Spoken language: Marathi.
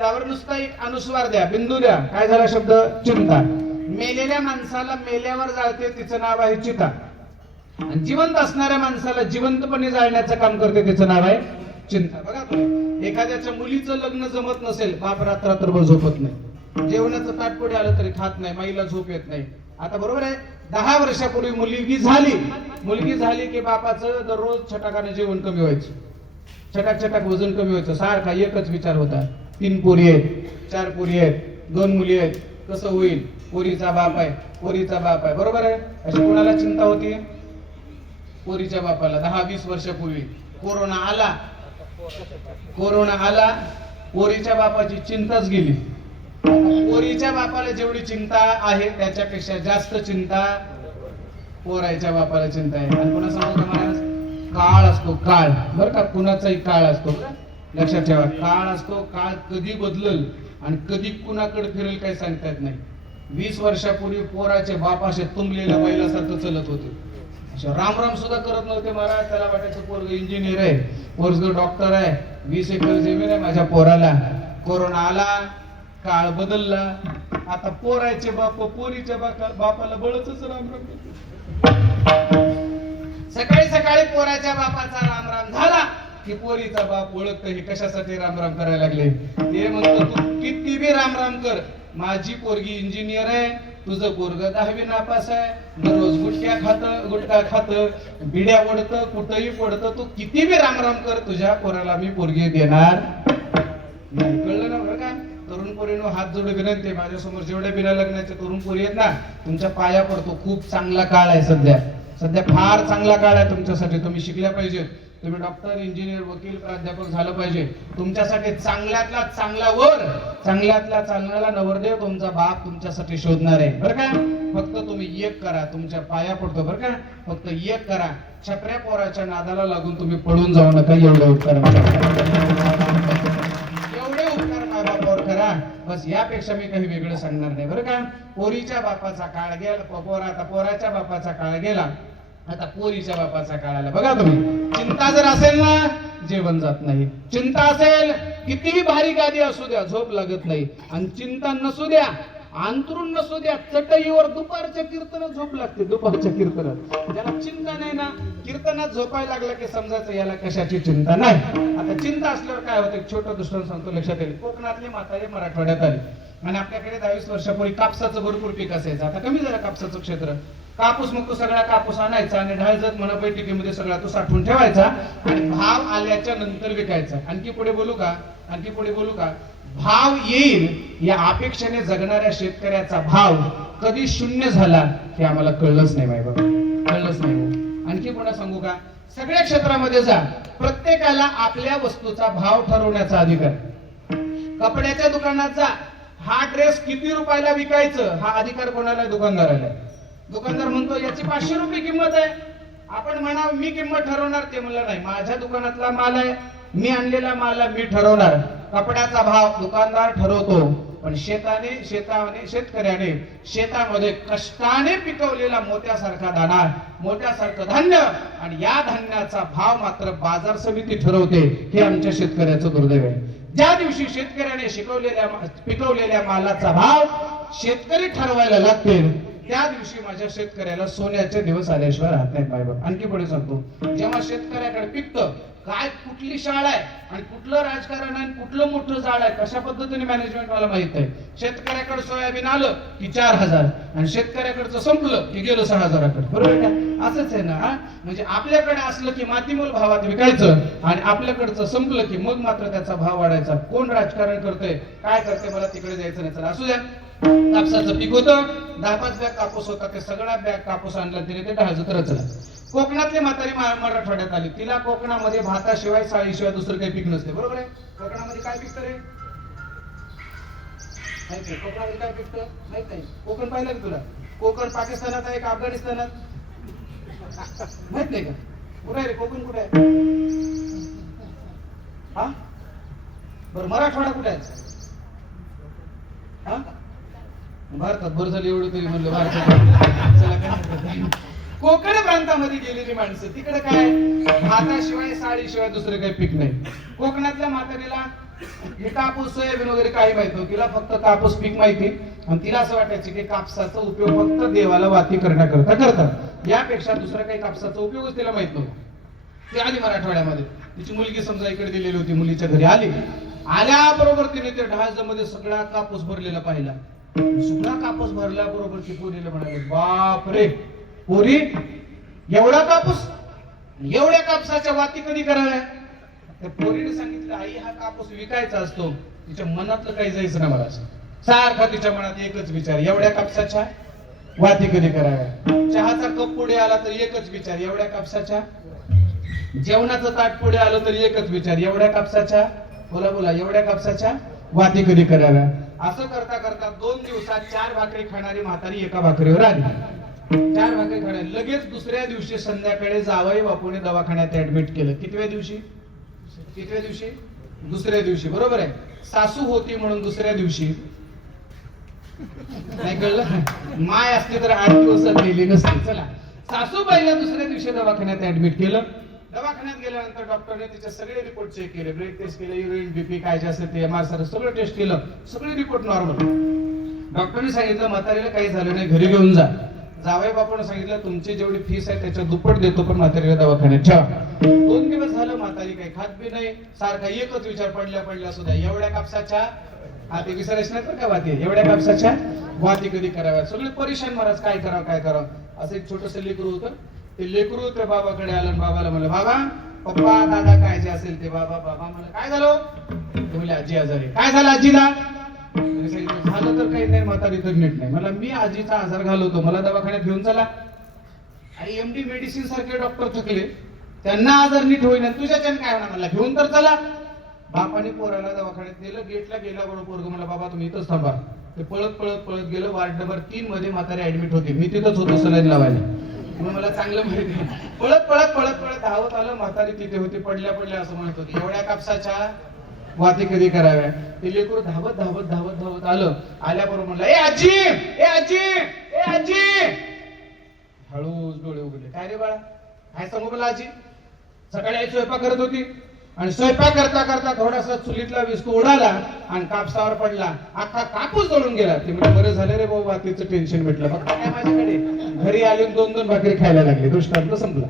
त्यावर नुसता एक अनुस्वार द्या, बिंदू द्या, काय झाला शब्द? चिंता. मेलेल्या माणसाला मेल्यावर जाळते, तिचं नाव आहे चिता. आणि जिवंत असणाऱ्या माणसाला जिवंतपणे जाळण्याचं काम करते, तिचं नाव आहे चिंता. बघा तुम्ही, एखाद्याच्या मुलीचं लग्न जमत नसेल, बाप रात्रभर झोपत नाही, जेवणाचं ताट पुढे आलं तरी खात नाही, माईला झोप येत नाही. आता बरोबर आहे, 10 वर्षापूर्वी मुलगी झाली की बापाचं दररोज छटाकाने जेवण कमी व्हायचं, छटाक वजन कमी व्हायचं. सारखा एकच विचार होता, 3 पोरी आहेत, 4 पोरी आहेत, 2 मुली आहेत, कसं होईल? पोरीचा बाप आहे, बरोबर आहे. अशी कोणाला चिंता होती? पोरीच्या बापाला. 10-20 वर्षापूर्वी कोरोना आला, पोरीच्या बापाची चिंताच गेली. पोरीच्या बापाला जेवढी चिंता आहे त्याच्यापेक्षा जास्त चिंता पोराच्या बापाला चिंता आहे. आणि पुन्हा सांगतो महाराज, काळ असतो, काळ बरं का, कुणाचाही काळ असतो, लक्षात ठेवा. काळ असतो, काळ कधी बदलल आणि कधी कुणाकडे फिरेल काही सांगता येत नाही. 20 वर्षापूर्वी पोराचे बाप असे तुंबलेल्या बैलासारखं चलत होते, राम सुद्धा करत नव्हते महाराज. त्याला वाटायचं पोरग इंजिनियर आहे, पोरग डॉक्टर आहे, 20 एकर जमीन आहे माझ्या पोराला. कोरोना आला, काळ बदलला, आता पोराचे बाप पोरीच्या बापाला बळच राम सकाळी पोराच्या बापाचा राम झाला की पोरीचा बाप ओळखत हे कशासाठी राम करायला लागले. ते म्हणतो तू किती बी राम कर, माझी पोरगी इंजिनियर आहे, तुझं पोरग 10वी नापास आहे, दररोज गुटखा खात, बिड्या ओढतं, कुठंही पडतं, तू किती बी राम कर, तुझ्या पोराला मी पोरगी देणार नाही. कळलं ना? बरं का तरुण पोरीनो, हात जोडून विनंती आहे, माझ्यासमोर जेवढ्या बिना लग्नाचे तरुण पोरी आहेत ना, तुमच्या पाया पडतो. खूप चांगला काळ आहे सध्या फार चांगला काळ आहे तुमच्यासाठी. तुम्ही शिकल्या पाहिजे, तुम्ही डॉक्टर, इंजिनियर, वकील, प्राध्यापक झालं पाहिजे. तुमच्यासाठी चांगल्यातला चांगला नवरदेव तुमचा बाप तुमच्यासाठी शोधणार आहे, बरं का. फक्त तुम्ही एक करा, तुमच्या पाया पडतो, बरं का. फक्त एक करा, छपऱ्या पोराच्या नादाला लागून तुम्ही पळून जाऊ नका. एवढे उपकार बापावर करा, बस. यापेक्षा मी काही वेगळं सांगणार नाही, बरं का. पोरीच्या बापाचा काळ गेला, आता पोराच्या बापाचा काळ गेला, आता पोरीच्या बापाचा काळ आला. बघा तुम्ही, चिंता जर असेल ना, जेवण जात नाही. चिंता असेल, कितीही भारी गादी असू द्या, झोप लागत नाही. आणि चिंता नसू द्या, अंतरून नसू द्या, चटईवर दुपारच्या कीर्तनात झोप लागते. दुपारच्या कीर्तनात ज्याला चिंता नाही ना, कीर्तनात झोपायला लागलं की समजायचं याला कशाची चिंता नाही. आता चिंता असल्यावर काय होतं, छोटं दुसरं सांगतो, लक्षात येईल. कोकणातली म्हातारी मराठवाड्यात आली आणि आपल्याकडे 22 वर्षापूर्वी कापसाचं भरपूर पीक असायचं. आता कमी झालं कापसाचं क्षेत्र. कापूस मग तो सगळा कापूस आणायचा आणि ढाळजत म्हणा बैठकीमध्ये सगळा तो साठवून ठेवायचा आणि भाव आल्याच्या नंतर विकायचा. आणखी पुढे बोलू का? भाव येईल या अपेक्षेने जगणाऱ्या शेतकऱ्याचा भाव कधी शून्य झाला हे आम्हाला कळलंच नाही बाई बाबा, कळलंच नाही. आणखी पुन्हा सांगू का, सगळ्या क्षेत्रामध्ये जा, प्रत्येकाला आपल्या वस्तूचा भाव ठरवण्याचा अधिकार. कपड्याच्या दुकानात जा, हा ड्रेस किती रुपयाला विकायचं हा अधिकार कोणाला? दुकानदाराला. दुकानदार म्हणतो याची 500 रुपये किंमत आहे, आपण म्हणा मी किंमत ठरवणार. ते म्हणलं नाही, माझ्या दुकानातला माल आहे, मी आणलेला माल मी ठरवणार. कपड्याचा भाव दुकानदार ठरवतो, पण शेतकऱ्याने शेतामध्ये कष्टाने पिकवलेला मोत्यासारखा दाणा, मोत्यासारखं धान्य, आणि या धान्याचा भाव मात्र बाजार समिती ठरवते. हे आमच्या शेतकऱ्याचं दुर्दैव आहे. ज्या दिवशी शेतकऱ्याने पिकवलेल्या मालाचा भाव शेतकरी ठरवायला लागते, त्या दिवशी माझ्या शेतकऱ्याला सोन्याचे दिवस आल्याशिवाय राहत नाहीत बाबा. आणखी पुढे सांगतो, जेव्हा शेतकऱ्याकडे पिकतं, काय कुठली शाळा आहे आणि कुठलं राजकारण आहे, कुठलं मोठं जाळ आहे, कशा पद्धतीने मॅनेजमेंट मला माहित आहे. शेतकऱ्याकडे सोयाबीन आलं की 4000 आणि शेतकऱ्याकडचं संपलं की गेलं 6000कडे, बरोबर का? असंच आहे ना. म्हणजे आपल्याकडे असलं की मातीमोल भावात विकायचं आणि आपल्याकडचं संपलं की मग मात्र त्याचा भाव वाढायचा. कोण राजकारण करतंय, काय करते, मला तिकडे जायचं नाही. चला असू द्या. कापसाचं पीक होतं, 10-5 बॅग कापूस होता, ते सगळा बॅग कापूस आणला तिने, ते ढाळजत रचला. कोकणातली म्हातारी मराठवाड्यात आली, तिला कोकणामध्ये भाताशिवाय साळीशिवाय दुसरं काही पीक नसते, बरोबर आहे. कोकणामध्ये काय पिकतं रे माहिती? कोकणामध्ये काय पिकतं माहित नाही. कोकण पाहिलं का तुला? कोकण पाकिस्तानात आहे का अफगाणिस्तानात माहित नाही का? कुठे आहे रे कोकण, कुठे आहे? हा बरं, मराठवाडा कुठे आहे? हा भारतात. बरं झालं एवढं तरी म्हणलं भारतात. कोकण प्रांतामध्ये गेलेली माणसं, तिकडे काय भाताशिवाय साडीशिवाय दुसरं काही पीक नाही. कोकणातल्या म्हातारीला हे कापूस सोयाबीन वगैरे काही माहित नव्हतं, तिला फक्त कापूस पीक माहिती. आणि तिला असं वाटायचं की कापसाचा उपयोग फक्त देवाला वाती करण्याकरता करतात, यापेक्षा दुसरा काही कापसाचा उपयोगच तिला माहित नव्हता. ती आली मराठवाड्यामध्ये, तिची मुलगी समजा इकडे दिलेली होती, मुलीच्या घरी आली. आल्याबरोबर तिने त्या ढाजमध्ये सगळा कापूस भरलेला पाहिला. सगळा कापूस भरल्याबरोबर ती पोरीला म्हणाले, बाप रे पोरी, एवढा कापूस, एवढ्या कापसाच्या वाती कधी कराव्या? त्या पोरीने सांगितलं, आई हा कापूस विकायचा असतो. तिच्या मनातलं काही जायचं ना मला, सारखा तिच्या मनात एकच विचार, एवढ्या कापसाच्या वाती कधी कराव्या? चहाचा कप पुढे आला तर एकच विचार, एवढ्या कापसाच्या. जेवणाचं ताट पुढे आलं तर एकच विचार, एवढ्या कापसाच्या. बोला बोला, एवढ्या कापसाच्या वाती कधी कराव्या? असं करता करता 2 दिवसात 4 भाकरी खाणारी म्हातारी एका भाकरीवर आली. 4 भाकरी खाणारी. लगेच दुसऱ्या दिवशी संध्याकाळी जावई बापूने दवाखान्यात ऍडमिट केलं. कितव्या दिवशी? कितव्या दिवशी? दुसऱ्या दिवशी. बरोबर आहे. सासू होती म्हणून दुसऱ्या दिवशी नाही कळलं. माय असते तर 8 दिवसात गेली नसते. चला, सासूबाईला दुसऱ्या दिवशी दवाखान्यात ऍडमिट केलं. दवाखान्यात गेल्यानंतर डॉक्टरने तिचे सगळे रिपोर्ट चेक केले, ब्लड टेस्ट केले, युरिन, बीपी काय जे असेल ते, MR सगळं टेस्ट केलं, सगळे रिपोर्ट नॉर्मल. डॉक्टरने सांगितलं म्हातारीला काही झालं नाही, घरी घेऊन जा. जावई बापूने सांगितलं, तुमची जेवढी फीस आहे त्याच्या दुप्पट देतो, पण म्हातारीला दवाखान्यात ठेवा. 2 दिवस झालं म्हातारी काही खात बी नाही, सारखा एकच विचार पडल्या पडल्या सुद्धा, एवढ्या कापसाच्या, हा ते विसरायच नाही का वाती, एवढ्या कापसाच्या वाती कधी कराव्या? सगळे परेशान, महाराज काय करावं काय करावं. असं एक छोटस लेकरू होतं. ते लेकरू त्या बाबाकडे आलं, बाबाला म्हणलं, बाबा, पप्पा, दादा काय जे असेल ते. बाबा म्हणलं, काय झालं? ते म्हणले, आजी आजारी. काय झालं आजीला? झालं तर काही नाही, म्हातारी तर नीट नाही. मला, मी आजीचा आजार घालवतो, मला दवाखान्यात घेऊन चला. आणि MD मेडिसिन सारखे डॉक्टर थकले, त्यांना आजार नीट होईना, तुझ्याच्याने काय होणार? मला घेऊन तर चला. बापाने पोराला दवाखान्यात नेलं. गेटला गेला बरोबर पोरग मला, बाबा तुम्ही इथंच थांबा. ते पळत पळत पळत गेलं. वार्ड नंबर 3 मध्ये म्हातारी ऍडमिट होती. मी तिथंच होतो सलाईन लावायला, मग मला चांगलं माहिती. पळत पळत पळत पळत धावत आलं. म्हातारी तिथे होती, पडल्या पडल्या असं म्हणत होती, एवढ्या कापसाच्या वाती कधी कराव्या? ते लेकरू धावत धावत धावत धावत आलं. आल्याबरोबर म्हणलं, ए आजी, ए आजी, ए आजी. हळूच डोळे उघडले. काय रे बाळा, काय सांगू मला आजी? सकाळी आई स्वयंपाक करत होती आणि स्वयंपाक करता करता थोडासा चुलीतला विस्तू उडाला आणि कापसावर पडला, अख्खा कापूस जळून गेला. ते म्हणजे बरं झालं रे भाऊ, वातीचं टेन्शन भेटलं. बघा काय माझ्याकडे. घरी आले 2-2 भाकरी खायला लागले. दृष्टांत संपला.